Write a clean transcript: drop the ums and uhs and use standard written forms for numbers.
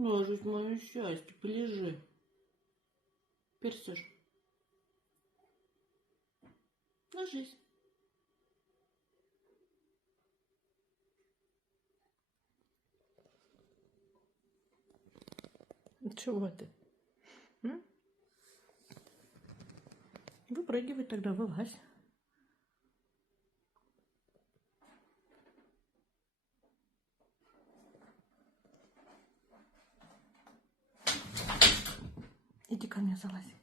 Ложись, мое счастье, полежи. Персешь. Ложись. Чего ты? Выпрыгивай тогда, вылазь. Иди ко мне, залазь.